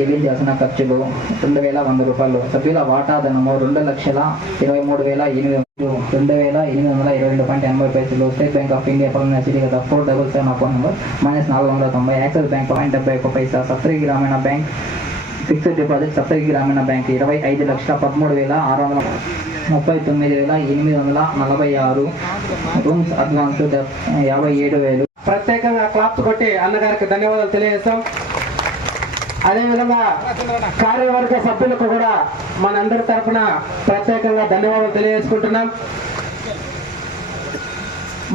చెల్లించాల్సిన ఖర్చులు 2,100 రూపాయలు. సభ్యుల వాటాధనము 2,23,822. 2,822.80. State bank of India Palnadu గత 477 account number -490. Axis bank 0.71. Saptagiri గ్రామీణ బ్యాంక్ ఫిక్స్డ్ డిపాజిట్. సప్తగిరి గ్రామీణ బ్యాంక్ 25,13,639,846. Rooms advance 57,000. ప్రత్యేకంగా క్లాప్స్ కొట్టి అన్నగారికి ధన్యవాదాలు తెలియజేస్తాం. అదేవిధంగా కార్యవర్గ సభ్యులకు కూడా మనందరి తరఫున ప్రత్యేకంగా ధన్యవాదాలు తెలియజేసుకుంటున్నాం.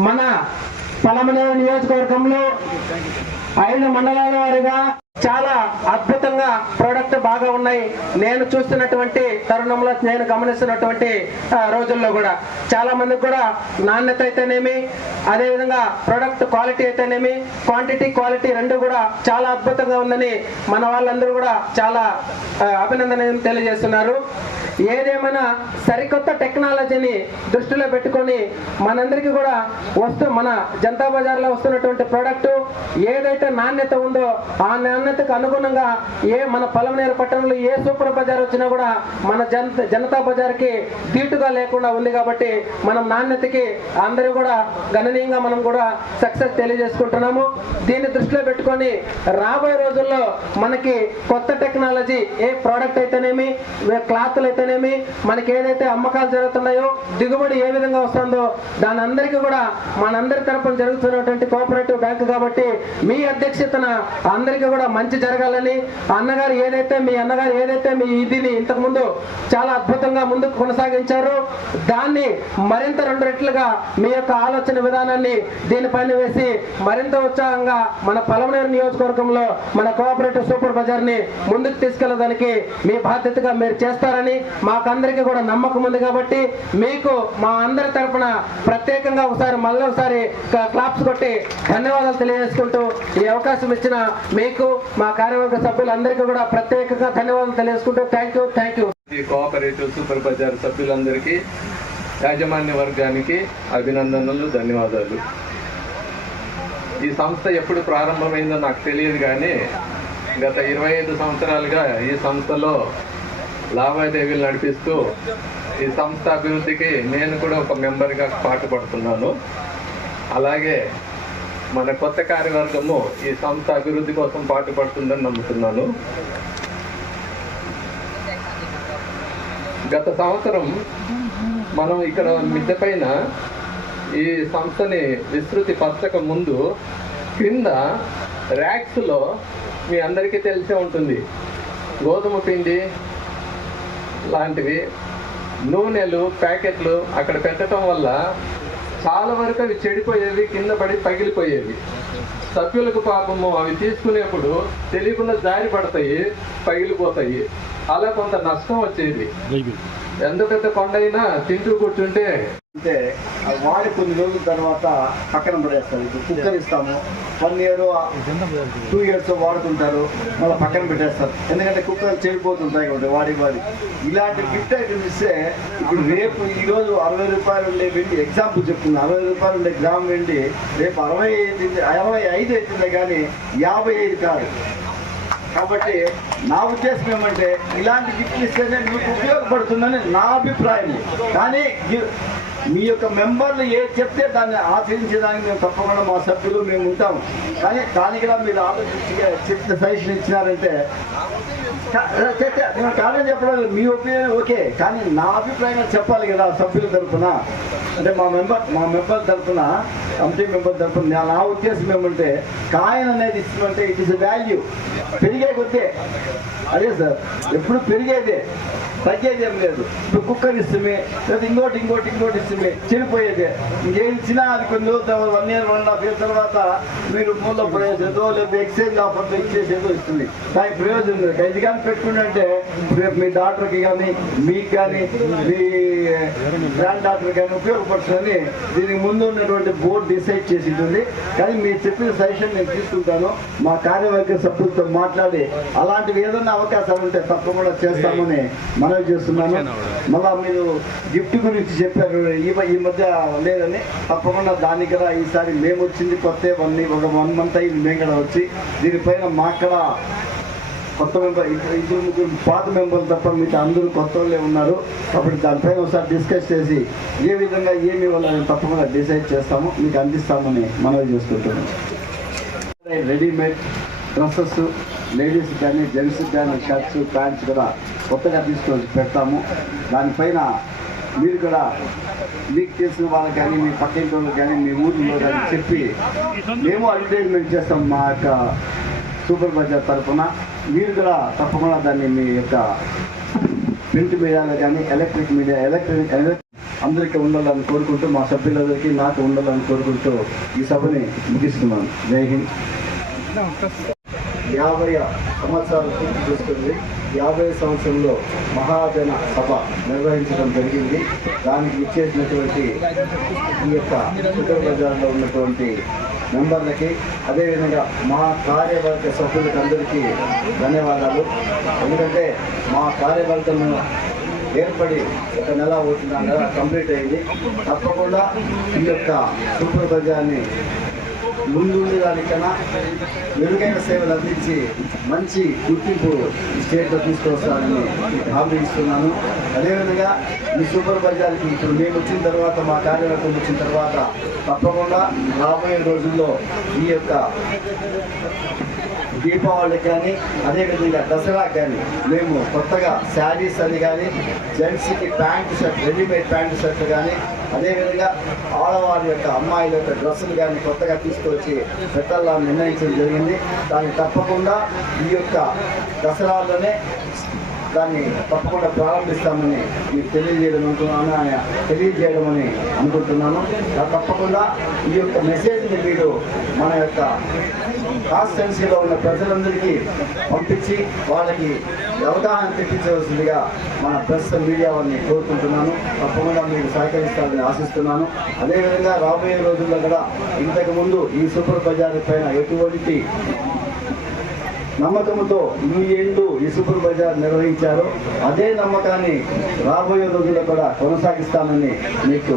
మన పలమనేరు నియోజకవర్గంలో 5 మండలాల వారీగా చాలా అద్భుతంగా ప్రోడక్ట్ బాగా ఉన్నాయి. నేను చూస్తున్నటువంటి తరుణంలో, నేను గమనిస్తున్నటువంటి రోజుల్లో కూడా చాలా మందికి కూడా నాణ్యత అయితేనేమి, అదేవిధంగా ప్రోడక్ట్ క్వాలిటీ అయితేనేమి, క్వాంటిటీ క్వాలిటీ రెండు కూడా చాలా అద్భుతంగా ఉందని మన వాళ్ళందరూ కూడా చాలా అభినందనలు తెలియజేస్తున్నారు. ఏదేమైనా సరికొత్త టెక్నాలజీని దృష్టిలో పెట్టుకొని మనందరికీ కూడా మన జనతా బజార్లో వస్తున్నటువంటి ప్రోడక్ట్ ఏదైతే నాణ్యత ఉందో ఆ నాణ్యతకు అనుగుణంగా మన పలమనేరు పట్టణంలో ఏ సూపర్ బజార్ వచ్చినా కూడా మన జనతా బజార్కి దీటుగా లేకుండా ఉంది. కాబట్టి మనం నాణ్యతకి అందరూ కూడా గణనీయంగా మనం కూడా సక్సెస్ తెలియజేసుకుంటున్నాము. దీన్ని దృష్టిలో పెట్టుకొని రాబోయే రోజుల్లో మనకి కొత్త టెక్నాలజీ ఏ ప్రోడక్ట్ అయితేనేమి, క్లాత్లు అయితే మనకి ఏదైతే అమ్మకాలు జరుగుతున్నాయో దిగుబడి ఏ విధంగా వస్తుందో దాని అందరికీ కూడా మనందరి తరపున జరుగుతున్నటువంటి కోఆపరేటివ్ బ్యాంక్ కాబట్టి మీ అధ్యక్షతన అందరికీ కూడా మంచి జరగాలని, మీ అన్నగారు ఏదైతే మీ ఇదిని ఇంతకు ముందు చాలా అద్భుతంగా ముందుకు కొనసాగించారో దాన్ని మరింత 2 రెట్లుగా మీ యొక్క ఆలోచన విధానాన్ని దీనిపైన వేసి మరింత ఉత్సాహంగా మన పలమనేరు నియోజకవర్గంలో మన కోఆపరేటివ్ సూపర్ బజార్ ని ముందుకు తీసుకెళ్లడానికి మీ బాధ్యతగా మీరు చేస్తారని మాకందరికీ కూడా నమ్మకం ఉంది. కాబట్టి మీకు మా అందరి తరఫున ప్రత్యేకంగా మళ్ళీ క్లాప్స్ కొట్టి ధన్యవాదాలు తెలియజేసుకుంటూ ఈ అవకాశం ఇచ్చిన మీకు మా కార్యవర్గ సభ్యులందరికీ కూడా ప్రత్యేకంగా ధన్యవాదాలు తెలియజేసుకుంటూ thank you. Cooperative super Bazar సభ్యులందరికీ, యాజమాన్య వర్గానికి అభినందనలు, ధన్యవాదాలు. ఈ సంస్థ ఎప్పుడు ప్రారంభమైందో నాకు తెలియదు కానీ గత 25 సంవత్సరాలుగా ఈ సంస్థలో లావాదేవీలు నడిపిస్తూ ఈ సంస్థ అభివృద్ధికి నేను కూడా ఒక మెంబర్గా పాటుపడుతున్నాను. అలాగే మన కొత్త కార్యవర్గము ఈ సంస్థ అభివృద్ధి కోసం పాటుపడుతుందని నమ్ముతున్నాను. గత సంవత్సరం మనం ఇక్కడ మిద్దె పైన ఈ సంస్థని విస్తృతి పరచక ముందు కింద ర్యాక్స్లో మీ అందరికీ తెలిసే ఉంటుంది, గోధుమ పిండి లాంటివి, నూనెలు, ప్యాకెట్లు అక్కడ పెట్టడం వల్ల చాలా వరకు అవి చెడిపోయేవి, కింద పడి పగిలిపోయేవి. సభ్యులకు పాపము అవి తీసుకునేప్పుడు తెలియకుండా జారి పడతాయి, పగిలిపోతాయి. అలా కొంత నష్టం వచ్చేది. ఎంత పెద్ద కొండ అయినా తింటూ కూర్చుంటే అంటే వాడి కొన్ని రోజుల తర్వాత పక్కన పడేస్తారు. ఇప్పుడు కుక్కర్ ఇస్తాము, 1 year 2 years వాడుతుంటారు, మళ్ళీ పక్కన పెట్టేస్తారు. ఎందుకంటే కుక్కర్ చెడిపోతుంటాయి కాబట్టి వాడి ఇలాంటి గిఫ్ట్ ఐటమ్స్ ఇస్తే ఇప్పుడు రేపు ఈరోజు 60 రూపాయలు ఉండే వెండి, ఎగ్జాంపుల్ చెప్తున్నా, 60 రూపాయలు ఉండే గ్రామ్ వెండి రేపు 65 అవుతుంది కానీ 55 కాదు. కాబట్టి నా ఉద్దేశం ఏమంటే ఇలాంటి గిఫ్ట్లు ఇస్తేనే మీకు ఉపయోగపడుతుందని నా అభిప్రాయం. కానీ మీ యొక్క మెంబర్లు ఏది చెప్తే దాన్ని ఆచరించడానికి మేము తప్పకుండా మా సభ్యులు మేము ఉంటాము. కానీ దానికి మీరు ఆలోచించి చెప్తే సజెషన్ ఇచ్చినారంటే నేను కాదని చెప్పడం మీ ఒపీనియన్ ఓకే, కానీ నా అభిప్రాయంగా చెప్పాలి కదా సభ్యుల తరఫున. అంటే మా మెంబర్ తరఫున, కమిటీ మెంబర్ తరఫున నా ఉద్దేశం ఏమంటే కాయిన్ అనేది ఇస్తుందంటే ఇట్ ఈస్ వాల్యూ, పెరిగే కొద్దే. అదే సార్, ఎప్పుడు పెరిగేదే. తగ్గేది ఏం లేదు. ఇప్పుడు కుక్కర్ ఇష్టమే, లేదా ఇంకోటి ఇష్టమే, చెడిపోయేదే. ఇంకేం ఇచ్చినా అది కొన్ని రోజులు 1 year 1.5 years తర్వాత మీరు మూల ప్రయోజనం లేదా ఎక్స్చేంజ్ ఆఫర్తో ఇచ్చేసేదో ఇస్తుంది. దానికి ప్రయోజనం లేదు. ఇది కానీ పెట్టుకుంటే రేపు మీ డాక్టర్కి కానీ మీకు కానీ మీ గ్రాండ్ డాక్టర్ కానీ ఉపయోగపడుతుందని దీనికి ముందు ఉన్నటువంటి బోర్డు డిసైడ్ చేసి ఉంటుంది. కానీ మీరు చెప్పిన సజెషన్ నేను తీసుకుంటాను. మా కార్యవర్గ సభ్యులతో మాట్లాడి అలాంటివి ఏదైనా అవకాశాలు ఉంటే తప్పకుండా చేస్తామని మనవి చేస్తున్నాను. మళ్ళా మీరు గిఫ్ట్ గురించి చెప్పారు, ఈ మధ్య లేదని. తప్పకుండా దానికి కూడా ఈసారి మేము వచ్చింది కొత్త ఒక 1 month అయింది మేము కూడా వచ్చి. దీనిపైన మాక్కడ కొత్త మెంబర్ 2-3 పాత మెంబర్లు తప్ప మిగతా అందరూ కొత్త వాళ్ళే ఉన్నారు. కాబట్టి దానిపైన ఒకసారి డిస్కస్ చేసి ఏ విధంగా ఏమి ఇవ్వాలని తప్పకుండా డిసైడ్ చేస్తాము, మీకు అందిస్తామని మనవి చేసుకుంటున్నాం. రెడీమేడ్ డ్రెస్సెస్ లేడీస్ కానీ జెంట్స్ కానీ షర్ట్స్ ప్యాంట్స్ కూడా కొత్తగా తీసుకొని పెడతాము. దానిపైన మీరు కూడా మీకు తెలిసిన వాళ్ళకి కానీ మీ పక్కింటి వాళ్ళకి కానీ మీ ఊరిలో కానీ చెప్పి మేము అడ్వర్టైజ్మెంట్ చేస్తాం మా యొక్క సూపర్ బజార్ తరఫున. మీరు కూడా తప్పకుండా దాన్ని మీ యొక్క ప్రింట్ మీడియాలో కానీ ఎలక్ట్రిక్ అందరికీ ఉండాలని కోరుకుంటూ, మా సభ్యులందరికీ నాకు ఉండాలని కోరుకుంటూ ఈ సభని ముగిస్తున్నాను. జై హింద్. 50 సంవత్సరాలు పూర్తి చేసుకుంది. 50 సంవత్సరంలో మహాజన సభ నిర్వహించడం జరిగింది. దానికి ఇచ్చేసినటువంటి ఈ యొక్క సూపర్ బజార్లో ఉన్నటువంటి మెంబర్లకి, అదేవిధంగా మా కార్యవర్గ సభ్యులకి అందరికీ ధన్యవాదాలు. ఎందుకంటే మా కార్యవర్గం ఏర్పడి 1 నెల అవుతుంది, నెల కంప్లీట్ అయింది. తప్పకుండా ఈ యొక్క సూపర్ బజార్ని ముందుండి దానికన్నా మెరుగైన సేవలు అందించి మంచి గుర్తింపు ఈ స్టేట్లో తీసుకొస్తానని హామీ ఇస్తున్నాను. అదేవిధంగా ఈ సూపర్ బజార్కి ఇప్పుడు మేము వచ్చిన తర్వాత, మా కార్యవర్గం వచ్చిన తర్వాత తప్పకుండా రాబోయే రోజుల్లో ఈ యొక్క దీపావళికి కానీ అదేవిధంగా దసరా కానీ మేము కొత్తగా శారీస్ అని కానీ జెంట్స్కి ప్యాంటు షర్ట్, రెడీమేడ్ ప్యాంటు షర్ట్లు కానీ అదేవిధంగా ఆడవారి యొక్క అమ్మాయిల యొక్క డ్రెస్సులు కానీ కొత్తగా తీసుకొచ్చి పెట్టాలని నిర్ణయించడం జరిగింది. దాన్ని తప్పకుండా ఈ యొక్క దసరాలోనే దాన్ని తప్పకుండా ప్రారంభిస్తామని మీకు తెలియజేయడమని అనుకుంటున్నాను. తప్పకుండా ఈ యొక్క మెసేజ్ని మీరు మన యొక్క కాన్స్టిట్యున్సీలో ఉన్న ప్రజలందరికీ పంపించి వాళ్ళకి అవగాహన తెప్పించవలసిందిగా మన ప్రెస్ మీడియా వారిని కోరుకుంటున్నాను. తప్పకుండా మీరు సహకరిస్తారని ఆశిస్తున్నాను. అదేవిధంగా రాబోయే రోజుల్లో కూడా ఇంతకుముందు ఈ సూపర్ బజార్ పైన ఎటువంటి నమ్మకంతో ఈ సూపర్ బజార్ నిర్వహించారు, అదే నమ్మకాన్ని రాబోయే రోజుల్లో కూడా కొనసాగిస్తానని మీకు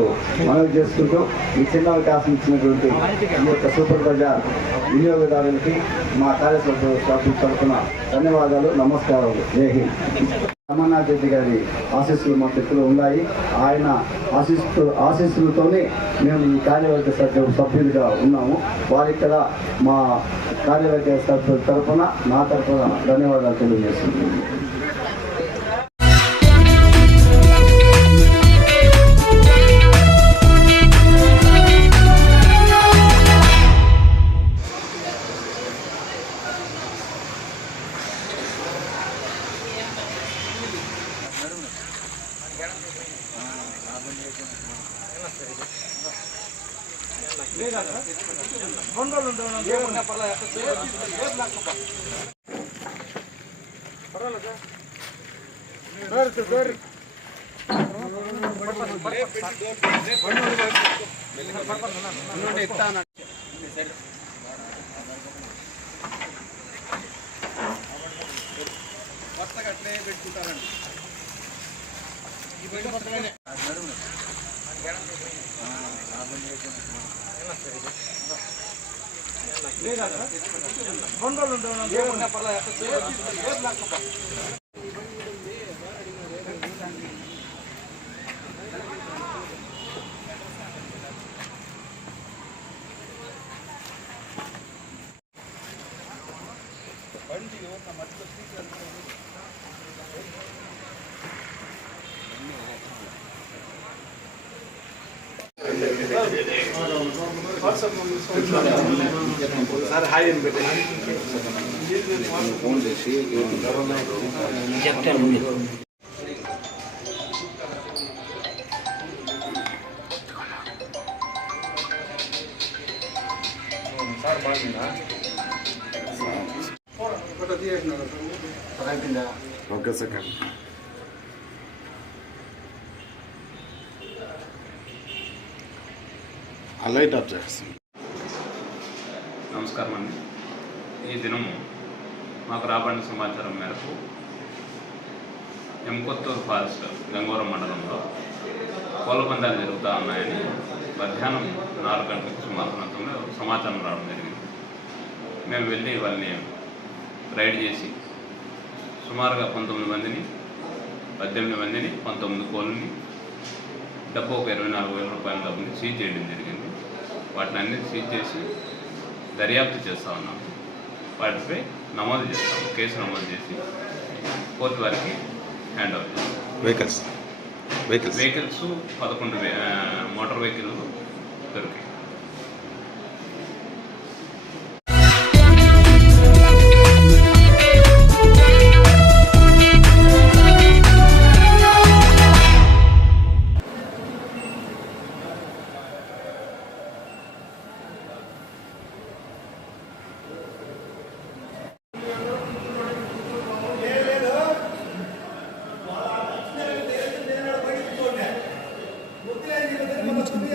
మనవి చేసుకుంటూ ఈ చిన్న అవకాశం ఇచ్చినటువంటి ఈ యొక్క సూపర్ బజార్ వినియోగదారులకి మా కార్యసభ్యుల తరఫున ధన్యవాదాలు, నమస్కారాలు. జై హింద్. అమర్నాథ్ రెడ్డి గారి ఆశీస్సులు మా చేతిలో ఉన్నాయి. ఆయన ఆశీస్సులతోనే మేము ఈ కార్యవర్గ సభ్యులుగా ఉన్నాము. వారికి కూడా మా కార్యవర్గ సభ్యుల తరఫున, నా తరఫున ధన్యవాదాలు తెలియజేస్తున్నాను. కొత్తగట్లే పెట్టుకుంటారండి. ఈ బండి పక్కనే సార్ హాయ్ అని పెట్టి ఫోన్ చేసి సార్ బాగుందా? ఓకే సెకండ్ ఆ లైట్ ఆఫ్ చేస్తాం. నమస్కారం అండి. ఈ దినము మాకు రాబడిన సమాచారం మేరకు ఎంకొత్తూరు ఫారెస్ట్ గంగవరం మండలంలో కోళ్ళ పందాలు జరుగుతూ ఉన్నాయని మధ్యాహ్నం 4 గంటలకు సుమారు ప్రాంతంలో సమాచారం రావడం జరిగింది. మేము వెళ్ళి వాళ్ళని రైడ్ చేసి సుమారుగా 19 మందిని 18 మందిని 19 కోళ్ళని డబ్బు ఒక 24,000 రూపాయల డబ్బుని సీజ్ చేయడం జరిగింది. వాటిని అన్ని సీజ్ చేసి దర్యాప్తు చేస్తూ ఉన్నాము. వాటిపై నమోదు చేస్తాము, కేసు నమోదు చేసి కోర్టు వారికి హ్యాండ్ ఓవర్ చేస్తాం. వెహికల్స్ 11 మోటార్ వెహికల్ దొరికాయి. కూర్చుని